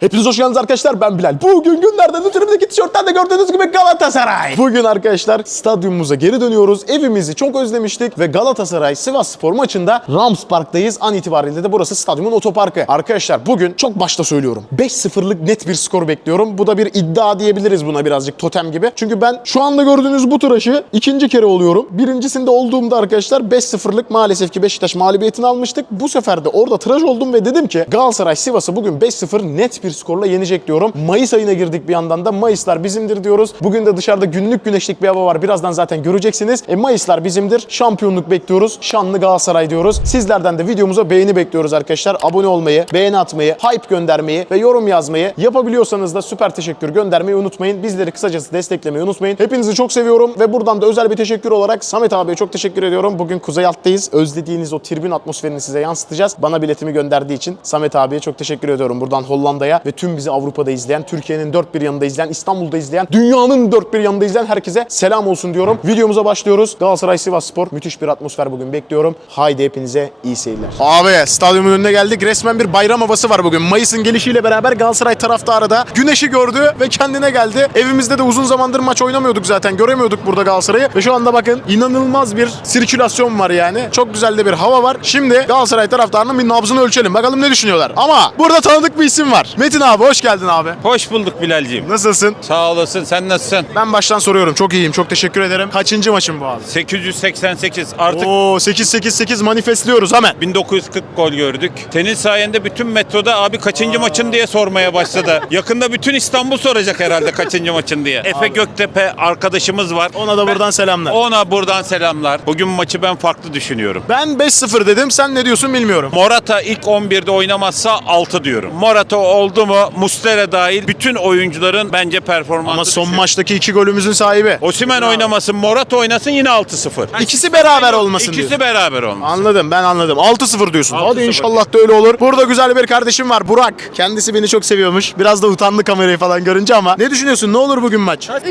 Hepiniz hoş geldiniz arkadaşlar ben Bilal. Bugün günlerden üzerimdeki tişörtten gördüğünüz gibi Galatasaray. Bugün arkadaşlar stadyumumuza geri dönüyoruz. Evimizi çok özlemiştik ve Galatasaray Sivas Spor maçında Rams Park'tayız. An itibariyle de burası stadyumun otoparkı. Arkadaşlar bugün çok başta söylüyorum. 5-0'lık net bir skor bekliyorum. Bu da bir iddia diyebiliriz buna birazcık totem gibi. Çünkü ben şu anda gördüğünüz bu tıraşı ikinci kere oluyorum. Birincisinde olduğumda arkadaşlar 5-0'lık maalesef ki Beşiktaş mağlubiyetini almıştık. Bu sefer de orada tıraş oldum ve dedim ki Galatasaray Sivas'ı bugün 5-0 net bir skorla yenecek diyorum. Mayıs ayına girdik bir yandan da Mayıslar bizimdir diyoruz. Bugün de dışarıda günlük güneşlik bir hava var. Birazdan zaten göreceksiniz. E Mayıslar bizimdir. Şampiyonluk bekliyoruz. Şanlı Galatasaray diyoruz. Sizlerden de videomuza beğeni bekliyoruz arkadaşlar. Abone olmayı, beğeni atmayı, hype göndermeyi ve yorum yazmayı yapabiliyorsanız da süper teşekkür göndermeyi unutmayın. Bizleri kısacası desteklemeyi unutmayın. Hepinizi çok seviyorum ve buradan da özel bir teşekkür olarak Samet abiye çok teşekkür ediyorum. Bugün Kuzey Alt'tayız. Özlediğiniz o tribün atmosferini size yansıtacağız. Bana biletimi gönderdiği için Samet abiye çok teşekkür ediyorum. Buradan Hollanda'ya ve tüm bizi Avrupa'da izleyen, Türkiye'nin dört bir yanında izleyen, İstanbul'da izleyen, dünyanın dört bir yanında izleyen herkese selam olsun diyorum. Videomuza başlıyoruz. Galatasaray Sivas Spor. Müthiş bir atmosfer bugün bekliyorum. Haydi hepinize iyi seyirler. Abi stadyumun önüne geldik. Resmen bir bayram havası var bugün. Mayıs'ın gelişiyle beraber Galatasaray taraftarı da güneşi gördü ve kendine geldi. Evimizde de uzun zamandır maç oynamıyorduk zaten. Göremiyorduk burada Galatasaray'ı. Ve şu anda bakın inanılmaz bir sirkülasyon var yani. Çok güzel de bir hava var. Şimdi Galatasaray taraftarının bir nabzını ölçelim. Bakalım ne düşünüyorlar. Ama burada tanıdık bir isim var. Metin abi hoş geldin abi. Hoş bulduk Bilal'ciğim. Nasılsın? Sağ olasın. Sen nasılsın? Ben baştan soruyorum. Çok iyiyim. Çok teşekkür ederim. Kaçıncı maçın bu abi? 888. Artık Oo 8-8-8 manifestliyoruz hemen. 1940 gol gördük. Senin sayende bütün metroda abi kaçıncı maçın diye sormaya başladı. Yakında bütün İstanbul soracak herhalde kaçıncı maçın diye. Efe Göktepe arkadaşımız var. Ona da buradan selamlar. Ona buradan selamlar. Bugün maçı ben farklı düşünüyorum. Ben 5-0 dedim. Sen ne diyorsun bilmiyorum. Morata ilk 11'de oynamazsa 6 diyorum. Morata oldu mu Mustera dahil bütün oyuncuların bence performansı Ama son düşüyor. maçtaki iki golümüzün sahibi. Osimhen oynamasın, Morata oynasın yine 6-0. İkisi beraber olmasın İkisi diyorsun. beraber olmasın. Anladım ben anladım. 6-0 diyorsun. 6-0 Hadi inşallah da öyle olur. Burada güzel bir kardeşim var Burak. Kendisi beni çok seviyormuş. Biraz da utandı kamerayı falan görünce ama. Ne düşünüyorsun? Ne olur bugün maç? 3-0.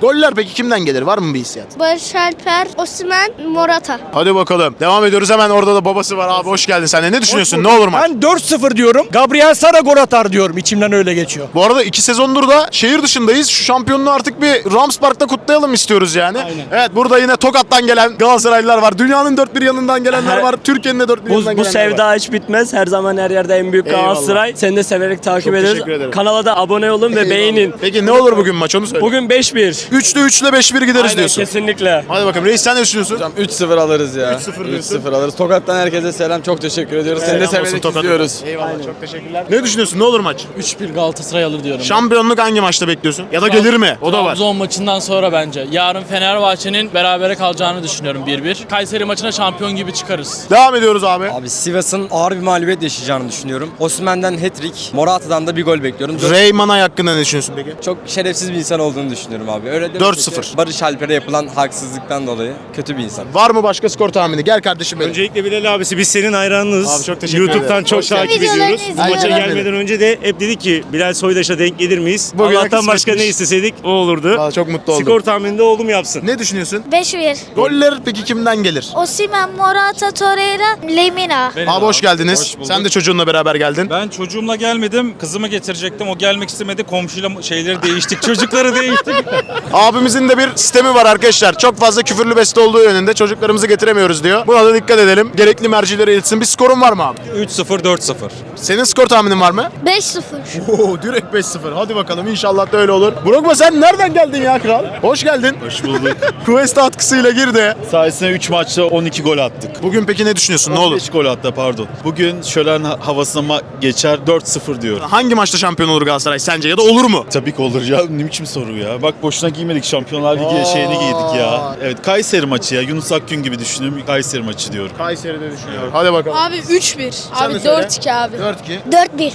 Goller peki kimden gelir? Var mı bir hissiyat? Barış Alper, Osimhen, Morata. Hadi bakalım. Devam ediyoruz hemen orada da babası var abi. Hoş geldin sen de. Ne düşünüyorsun? Ne olur maç? Ben 4-0 diyorum. Gabriel Sara gol atar diyorum. İçimden öyle geçiyor. Bu arada iki sezondur da şehir dışındayız. Şu şampiyonluğu artık bir Rams Park'ta kutlayalım istiyoruz yani. Evet burada yine Tokat'tan gelen Galatasaraylılar var. Dünyanın dört bir yanından gelenler var. Türkiye'nin de dört bir Bu, yanından bu gelenler var. sevda hiç bitmez. Her zaman her yerde en büyük Eyvallah. Galatasaray. Seni de severek takip Çok ederiz. teşekkür ederim. Kanala da abone olun ve beğenin. Peki ne olur bugün maç onu söyle. Bugün 5-1. 3'te 3'le 5-1 gideriz Aynen diyorsun. kesinlikle. Hadi bakalım reis sen ne düşünüyorsun? Hocam 3-0 alırız ya. 3-0 diyorsun. 3-0 alırız. Tokat'tan herkese selam. Çok teşekkür ediyoruz. Seni de Selam olsun severek Tokat'a. izliyoruz. Eyvallah çok teşekkürler. Ne düşünüyorsun? Ne olur maç? 3-1 Galatasaray alır diyorum. Şampiyonluk hangi maçta bekliyorsun? Ya da gelir mi? O da var. Trabzon maçından sonra bence. Yarın Fenerbahçe'nin berabere kalacağını düşünüyorum 1-1. Kayseri maçına şampiyon gibi çıkarız. Devam ediyoruz abi. Abi Sivas'ın ağır bir mağlubiyet yaşayacağını düşünüyorum. Osimhen'den hat-trick, Morata'dan da bir gol bekliyorum. Dört- Reyman'a hakkında ne düşünüyorsun peki? Çok şerefsiz bir insan olduğunu düşünüyorum abi. Öyle demek 4-0. ki Barış Alper'e yapılan haksızlıktan dolayı kötü bir insan. Var mı başka skor tahmini? Gel kardeşim benim. Öncelikle Bilal abisi biz senin hayranınız. Abi çok teşekkür YouTube'dan ederim. çok Hoş geldin. takip Videolarını ediyoruz. Bu maça gelmeden önce de hep dedik ki Bilal Soydaş'a denk gelir miyiz? Bugüne Allah'tan başka kısmetmiş. ne isteseydik o olurdu. Vallahi çok mutlu oldum. Skor tahmininde oğlum yapsın. Ne düşünüyorsun? 5-1. Goller peki kimden gelir? Osimhen, Morata, Torreira, Lemina. Abi hoş geldiniz. Sen de çocuğunla beraber geldin. Ben çocuğumla gelmedim. Kızımı getirecektim. O gelmek istemedi. Komşuyla şeyleri değiştik. Çocukları değiştik. Abimizin de bir sistemi var arkadaşlar. Çok fazla küfürlü beste olduğu yönünde çocuklarımızı getiremiyoruz diyor. Buna da dikkat edelim. Gerekli mercilere iletsin. Bir skorun var mı abi? 3-0 4-0. Senin skor tahminin var mı? 5-0. Oo direkt 5-0. Hadi bakalım inşallah da öyle olur. Brokma sen nereden geldin ya kral? Hoş geldin. Hoş bulduk. Cuesta atkısıyla girdi. Sayesinde 3 maçta 12 gol attık. Bugün peki ne düşünüyorsun? Ne olur? 15 gol hatta pardon. Bugün şölen ha- havasına ma- geçer 4-0 diyorum. Hangi maçta şampiyon olur Galatasaray sence ya da olur mu? Tabii ki olur ya. Ne biçim soru ya. Bak boşuna giymedik. Şampiyonlar Ligi şeyini giydik ya. Evet Kayseri maçı ya. Yunus Akgün gibi düşünüyorum. Kayseri maçı diyorum. Kayseri'de düşünüyorum. Hadi bakalım. Abi 3-1. Sen de Abi söyle. 4-2 abi. 4-2. 4-1.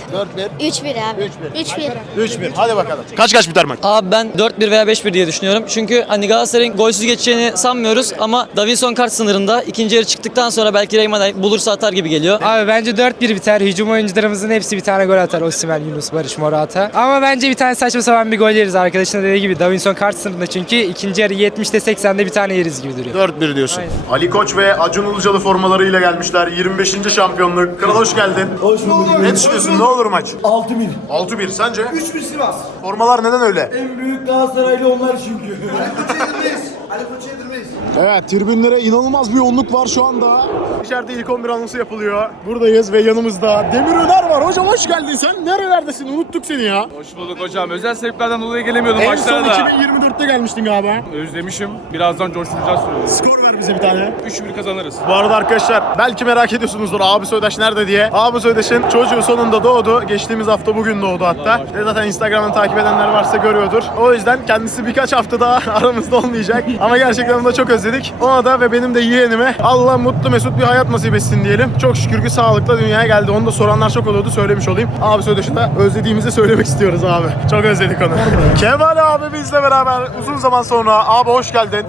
4-1. 3-1 abi. 3-1. 3-1. Hadi bakalım. Kaç kaç biter maç? Abi ben 4-1 veya 5-1 diye düşünüyorum. Çünkü hani Galatasaray'ın golsüz geçeceğini sanmıyoruz ama Davinson kart sınırında ikinci yarı çıktıktan sonra belki Reyman bulursa atar gibi geliyor. Abi bence 4-1 biter. Hücum oyuncularımızın hepsi bir tane gol atar. Osimhen, Yunus, Barış, Morata. Ama bence bir tane saçma sapan bir gol yeriz. Arkadaşın da dediği gibi Davinson kart sınırında çünkü ikinci yarı 70'te 80'de bir tane yeriz gibi duruyor. 4-1 diyorsun. Ali Koç ve Acun Ilıcalı formalarıyla gelmişler. 25. şampiyonluk. Kral hoş geldin. Hoş bulduk. Ne düşünüyorsun? Ne olur maç? 6-1. 6-1 sence? 3-1 Sivas. Formalar neden öyle? En büyük Galatasaraylı onlar çünkü. Koç'u yedirmeyiz. Ali Koç'u yedirmeyiz. Evet tribünlere inanılmaz bir yoğunluk var şu anda. İçeride ilk 11 anonsu yapılıyor. Buradayız ve yanımızda Demir Öner var. Hocam hoş geldin sen. Nerelerdesin? Unuttuk seni ya. Hoş bulduk hocam. Özel sebeplerden dolayı gelemiyordum En son 2024'te gelmiştin galiba. Özlemişim. Birazdan coşturacağız süreyi. Skor ver bize bir tane. 3-1 kazanırız. Bu arada arkadaşlar belki merak ediyorsunuzdur abi Soydaş nerede diye. Abi Soydaş'ın çocuğu sonunda doğdu. Geçtiğimiz hafta bugün doğdu hatta. Ve zaten Instagram'dan takip edenler varsa görüyordur. O yüzden kendisi birkaç hafta daha aramızda olmayacak. Ama gerçekten onu da çok özledik. Ona da ve benim de yeğenime Allah mutlu mesut bir hayat nasip etsin diyelim. Çok şükür ki sağlıkla dünyaya geldi. Onu da soranlar çok oluyordu söylemiş olayım. Abi da özlediğimizi söylemek istiyoruz abi. Çok özledik onu. Kemal abi bizle beraber uzun zaman sonra. Abi hoş geldin.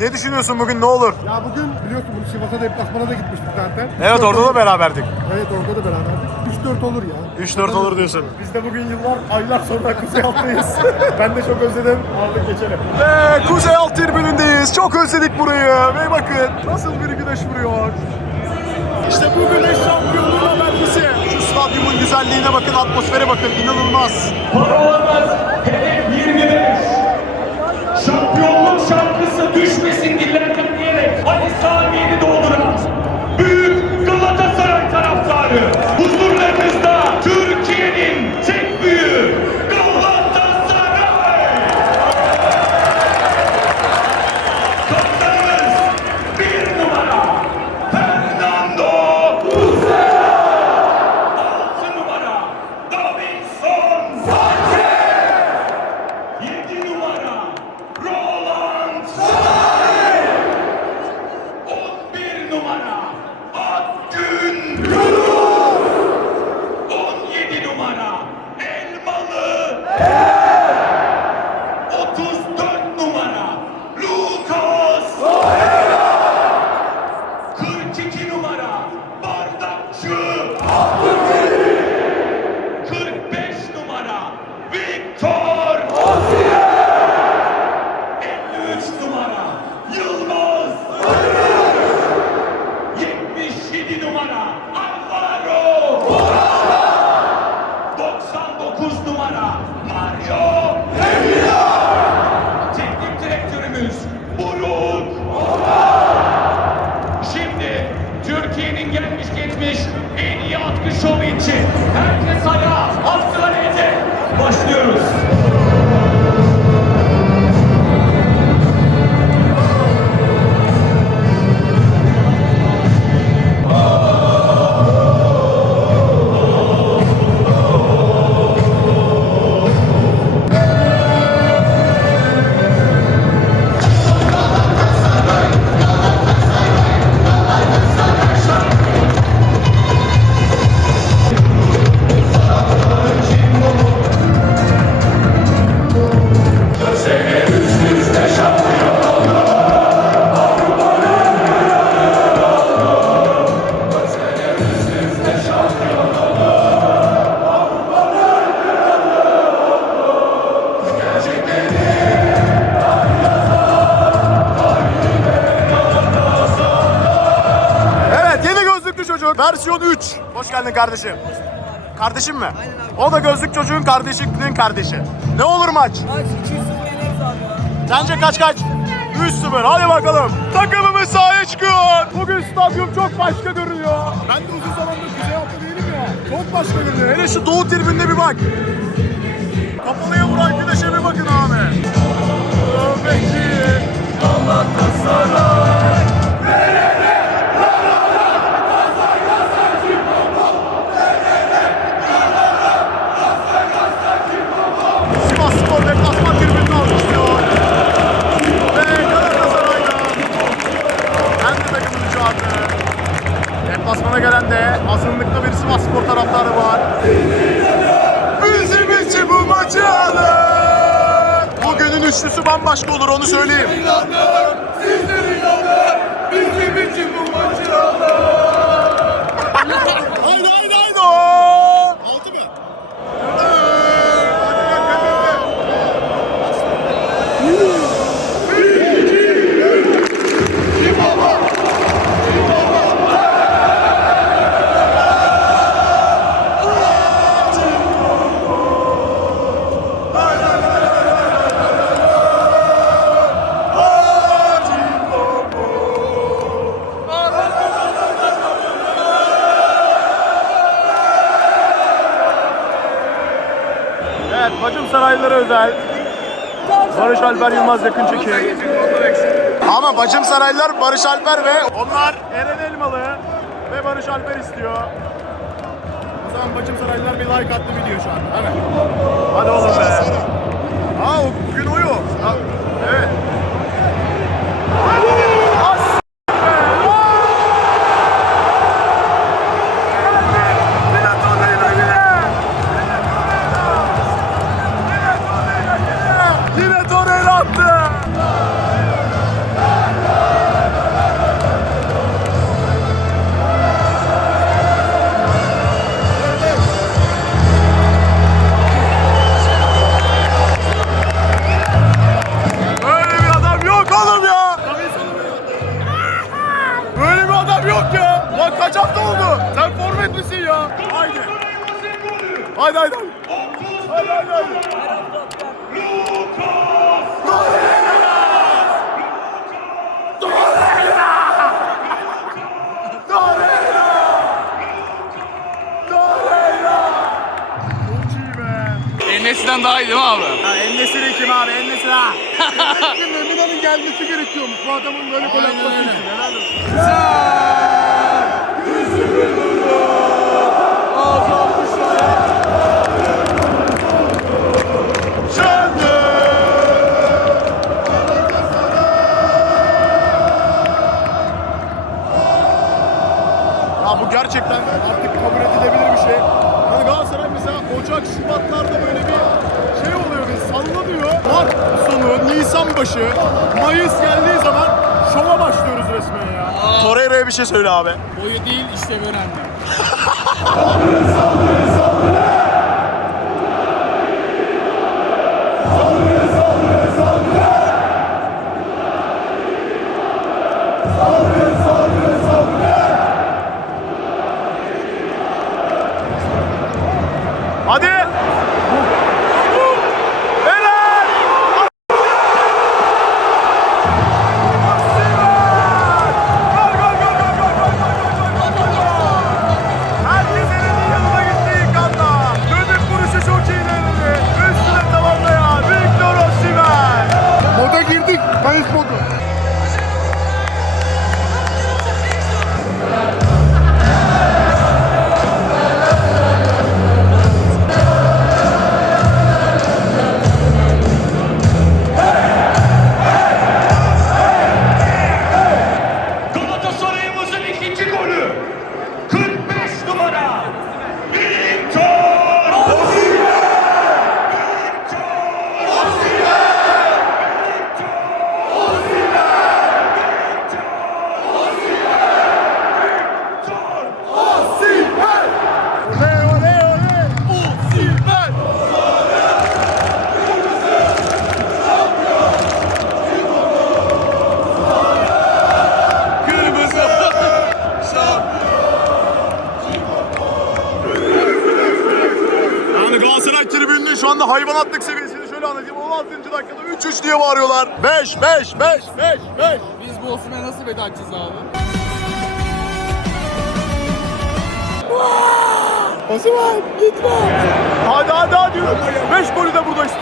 Ne düşünüyorsun bugün ne olur? Ya bugün biliyorsun bunu Sivas'a deplasmana da gitmiştik zaten. Evet orada da beraberdik. Evet orada da beraberdik. 3-4 olur ya. 3-4 olur diyorsun. Biz de bugün yıllar, aylar sonra Kuzey Alt'tayız. ben de çok özledim. Artık geçelim. Ve Kuzey Alt tribünündeyiz. Çok özledik burayı. Ve bakın nasıl bir güneş vuruyor. İşte bu güneş şampiyonluğun habercisi. Şu stadyumun güzelliğine bakın, atmosfere bakın. İnanılmaz. Şampiyonluk şarkısı düşmesin dillerden diyerek Ali Sami'ni dolduran büyük Galatasaray taraftarı huzurlarınızda kardeşim. Kardeşim mi? O da gözlük çocuğun kardeşinin kardeşi. Ne olur maç? Maç 2-0 yeneriz abi ya. Sence kaç kaç? 3-0 hadi bakalım. Takımımız sahaya çıkıyor. Bugün stadyum çok başka görünüyor. Ben de uzun zamandır Kuzey Altı değilim ya. Çok başka görünüyor. Hele şu doğu tribününe bir bak. Kapalıya vuran güneşe bir bakın abi. Peki. Galatasaray. Bambaşka olur onu söyleyeyim. Evet, Bacım Sarayları özel. Barış Alper Yılmaz yakın çekim. Ama Bacım Saraylar Barış Alper ve onlar Eren Elmalı ve Barış Alper istiyor. O zaman Bacım Saraylar bir like attı video şu an. Evet. Hadi oğlum be. Aa o- bugün uyu. Evet. Ya? Haydi. Haydi haydi. Haydi haydi haydi. Enes'den daha iyi değil mi abi? Ha, Ennesiri kim abi? Ennesiri ha. Emina'nın gelmesi gerekiyormuş. Bu adamın böyle gol atması için. Helal olsun. Ya bu gerçekten artık kabul edilebilir bir şey. Yani Galatasaray mesela Ocak, Şubatlarda böyle bir şey oluyor, bir sallanıyor. Mart sonu, Nisan başı, Mayıs geldiği zaman şova başlıyoruz resmen ya. Torreira'ya bir şey söyle abi. Boyu değil işte önemli.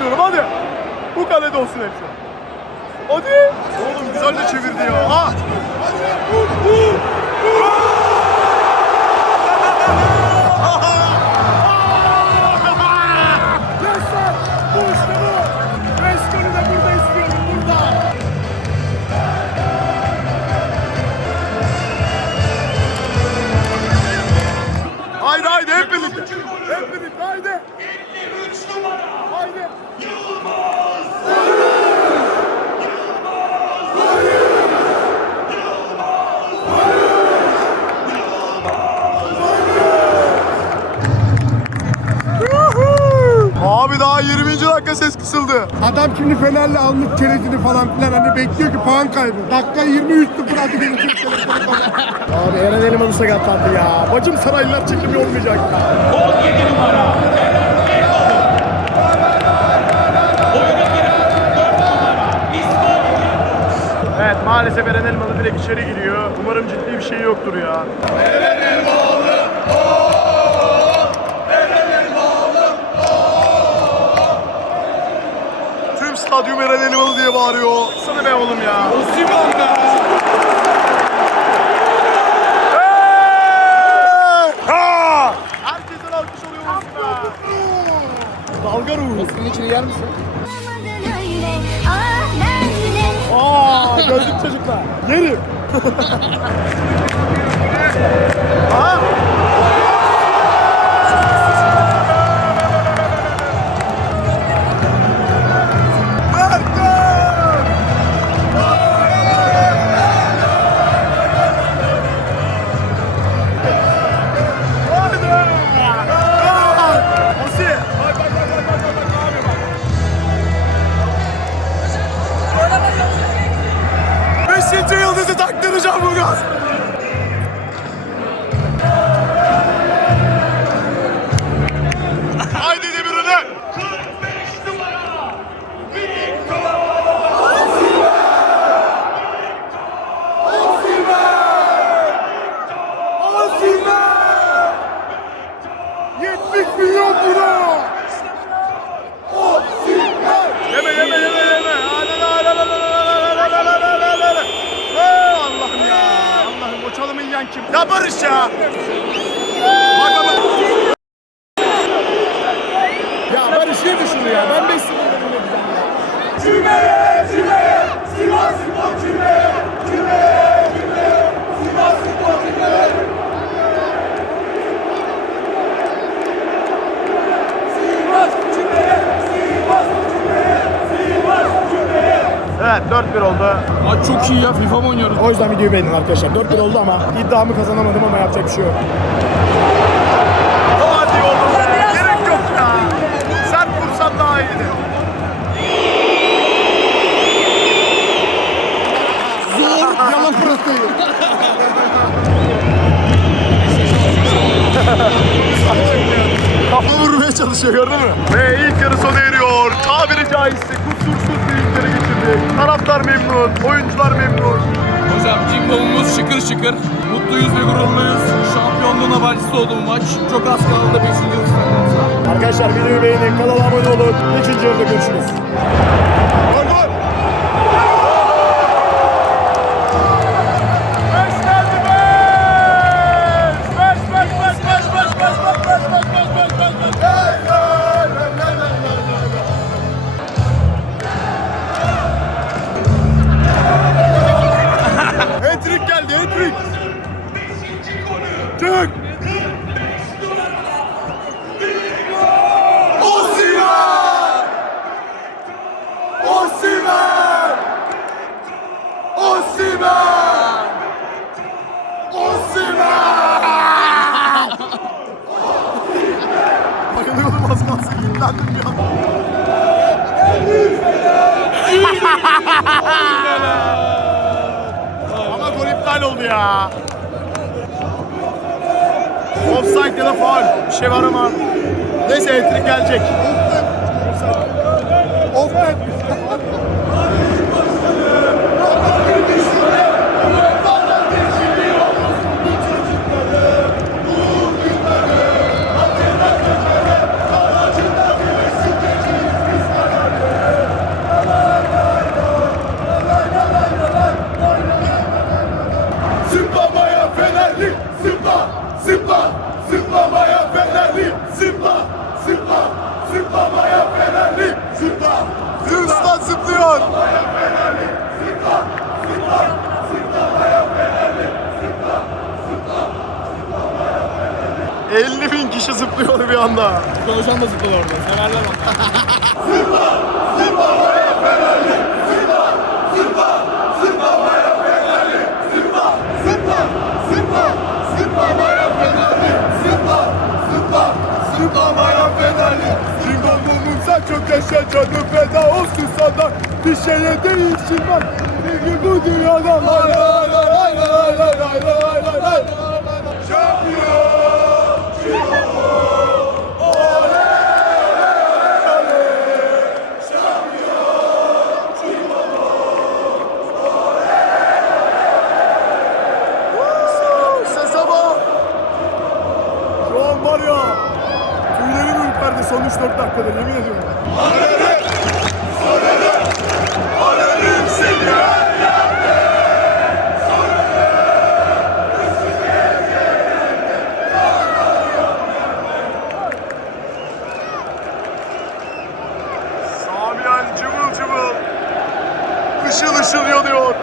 istiyorum hadi. Bu kalede olsun hepsi. Hadi. Oğlum güzel de çevirdi ya. Ha. Yaşar. Dakika ses kısıldı. Adam şimdi Fener'le almış çerezini falan filan hani bekliyor ki puan kaybı. Dakika 23 0 hadi gelecek. Abi Eren Elman'ı sakatlandı ya. Bacım saraylar çekimi olmayacak. 17 numara. Evet maalesef Eren Elmalı direkt içeri giriyor. Umarım ciddi bir şey yoktur ya. Stadyum Eren Elmalı diye bağırıyor. Sana be oğlum ya. Osimhen be. Herkesten alkış oluyor Osimhen. Dalga ruhu. Osman'ın içini yer misin? Aa, gördük çocuklar. Yerim. ha? Sivas Spor Sivas Spor. Evet 4-1 oldu. Maç çok iyi ya. FIFA mı oynuyoruz? O yüzden videoyu beğenin arkadaşlar. 4-1 oldu ama iddiamı kazanamadım ama yapacak bir şey yok. Hadi oğlum Pırastayı. Kafa vurmaya çalışıyor gördün mü? Ve ilk yarı sona eriyor. Tabiri caizse kusursuz bir ilk yarı geçirdik. Taraftar memnun, oyuncular memnun. Hocam cimbomumuz şıkır şıkır. Mutluyuz ve gururluyuz. Şampiyonluğun habercisi oldu bu maç. Çok az kaldı 5. yıl. Arkadaşlar videoyu beğenin, kanala abone olun. İkinci yarıda görüşürüz. Offside ya da faul. Bir şey var ama. Neyse elektrik gelecek. Offside. Zıplamaya zıplıyor bir anda. Konuşan da zıplıyor orada. Severler bak. Zıpla! Zıpla! Kökeşe canım feda olsun sana Bir şeye değişim ben Bir gün bu dünyada Lay lay lay lay lay lay lay 64 dakikada yemin ediyorum. Anladım, sorarım, anladım seni her yerde. Samiyan cıvıl cıvıl, ışıl ışıl yanıyor.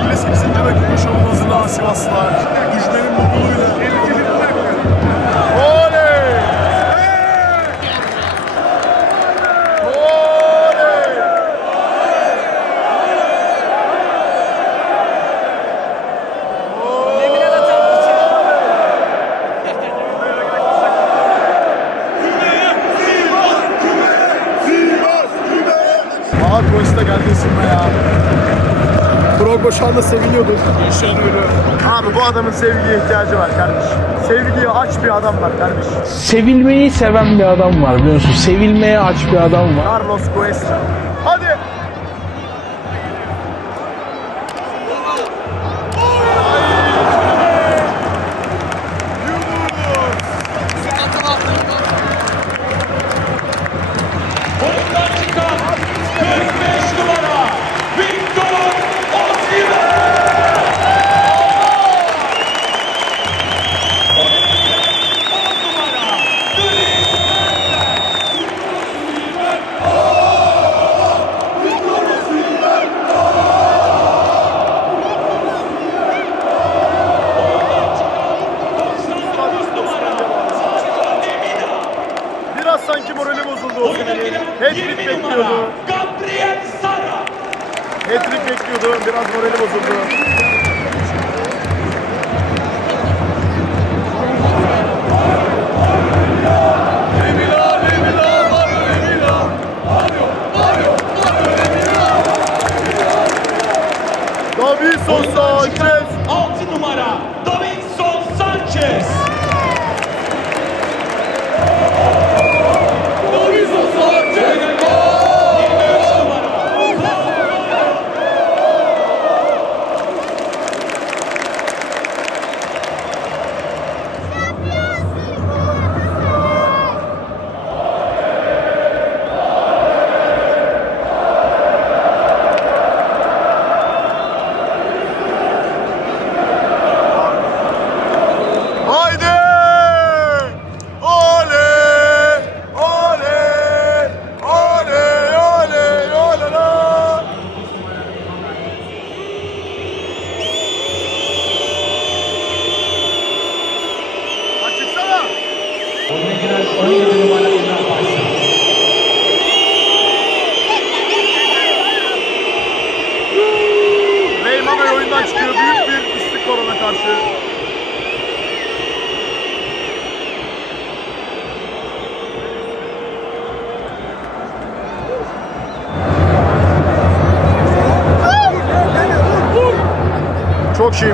58. dakika Sivaslılar. Adamın sevgiye ihtiyacı var kardeşim. Sevgiye aç bir adam var kardeşim. Sevilmeyi seven bir adam var biliyor musun? Sevilmeye aç bir adam var. Carlos Cuesta. Davinson Sanchez.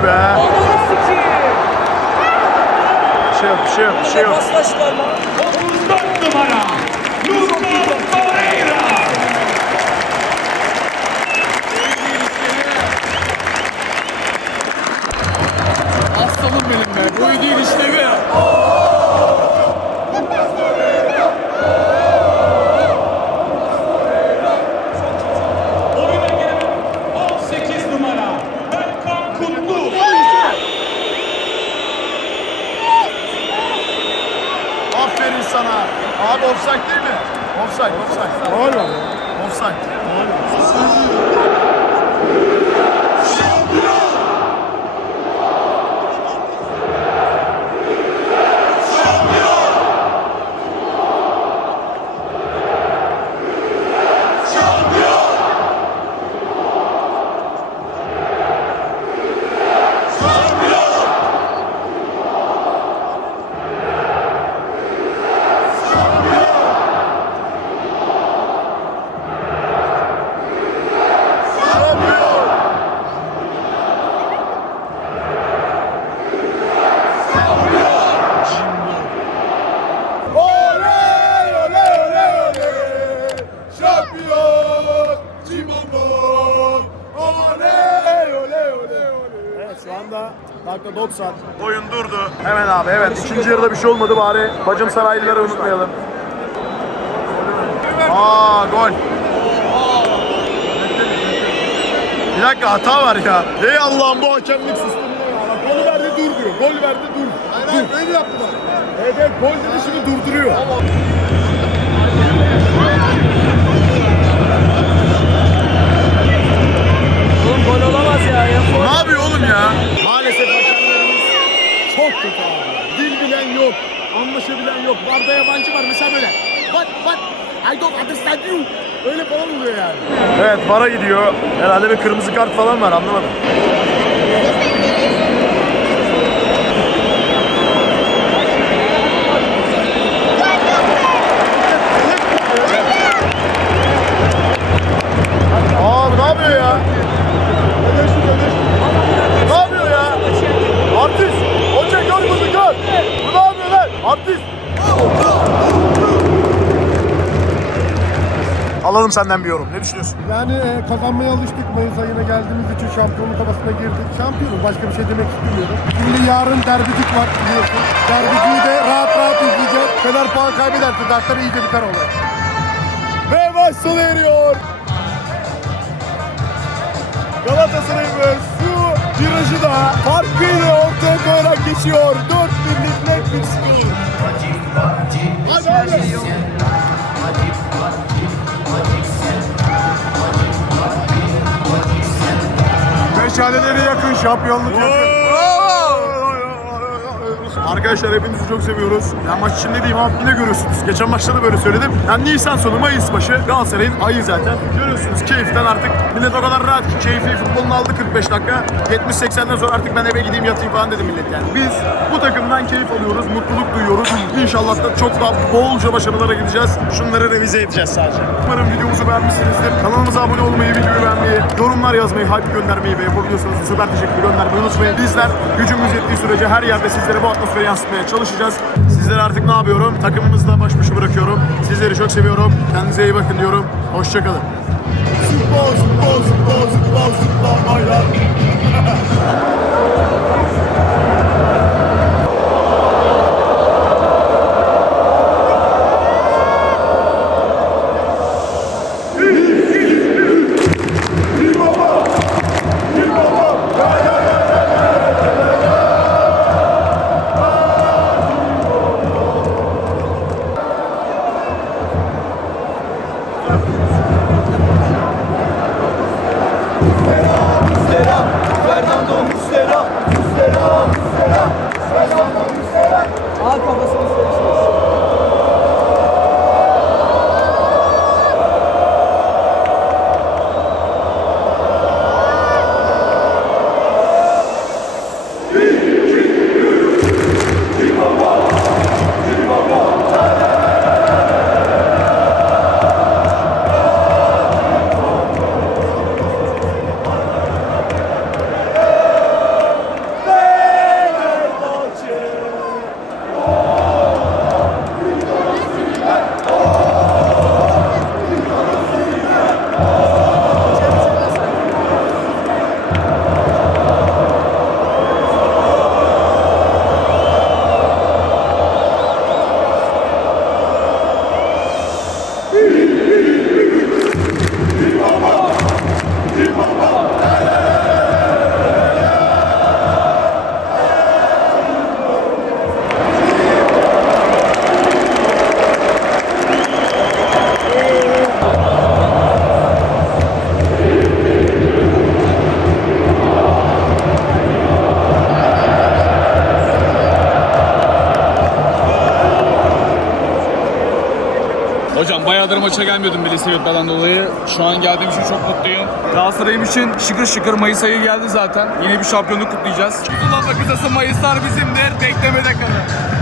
Çok şey be. Bir şey yok, bir şey yok, bir şey yok. 34 Aferin sana. Abi offside değil mi? Offside, offside. Doğru mu? Offside. Oley, Anda dakika 90. Oyun durdu. Hemen abi evet. İkinci yarıda bir şey olmadı bari. Bacım Saraylıları unutmayalım. Aa gol. Bir dakika hata var ya. Ey Allah'ım bu hakemlik sistemine ya. Bak, Golü verdi dur diyor. Gol verdi dur. Hayır hayır böyle yaptılar. Evet evet gol dedi şimdi durduruyor. Oğlum gol olamaz ya. Ne yapıyor oğlum ya? Çok kötü abi. Dil bilen yok. Anlaşabilen yok. Varda yabancı var mesela böyle. What what? I don't understand you. Öyle falan oluyor yani. Evet para gidiyor. Herhalde bir kırmızı kart falan var anlamadım. Abi ne Alalım senden bir yorum. Ne düşünüyorsun? Yani e, kazanmaya alıştık. Mayıs ayına geldiğimiz için şampiyonluk havasına girdik. Şampiyonuz. Başka bir şey demek istemiyorum. Şimdi yarın derbicik var biliyorsun. Derbiciyi de rahat rahat izleyeceğiz. Fener puan kaybederse zaten iyice biter olay. Ve maç sona eriyor. Galatasaray'ımız şu virajı da farkıyla ortaya koyarak geçiyor. 4 birlik net bir skor. Hadi hadi. Meşaleleri yakın, şampiyonluk yakın. Arkadaşlar hepinizi çok seviyoruz. Ya maç için ne diyeyim ama yine görüyorsunuz. Geçen maçta da böyle söyledim. Yani Nisan sonu Mayıs başı Galatasaray'ın ayı zaten. Görüyorsunuz keyiften artık millet o kadar rahat ki keyfi futbolunu aldı 45 dakika. 70-80'den sonra artık ben eve gideyim yatayım falan dedi millet yani. Biz bu takımdan keyif alıyoruz, mutluluk duyuyoruz. İnşallah da çok daha bolca başarılara gideceğiz. Şunları revize edeceğiz sadece. Umarım videomuzu beğenmişsinizdir. Kanalımıza abone olmayı, videoyu beğenmeyi, yorumlar yazmayı, hype göndermeyi ve yapabiliyorsanız süper teşekkür göndermeyi unutmayın. Bizler gücümüz yettiği sürece her yerde sizlere bu atmosferi yansıtmaya çalışacağız. Sizleri artık ne yapıyorum? Takımımızla baş başa bırakıyorum. Sizleri çok seviyorum. Kendinize iyi bakın diyorum. Hoşçakalın. Zıpla zıpla zıpla zıpla zıpla aylar. Maça gelmiyordum belli sebeplerden dolayı. Şu an geldiğim için çok mutluyum. Galatasaray'ım için şıkır şıkır Mayıs ayı geldi zaten. Yine bir şampiyonluk kutlayacağız. Lafı kısası Mayıslar bizimdir. Beklemede kalın.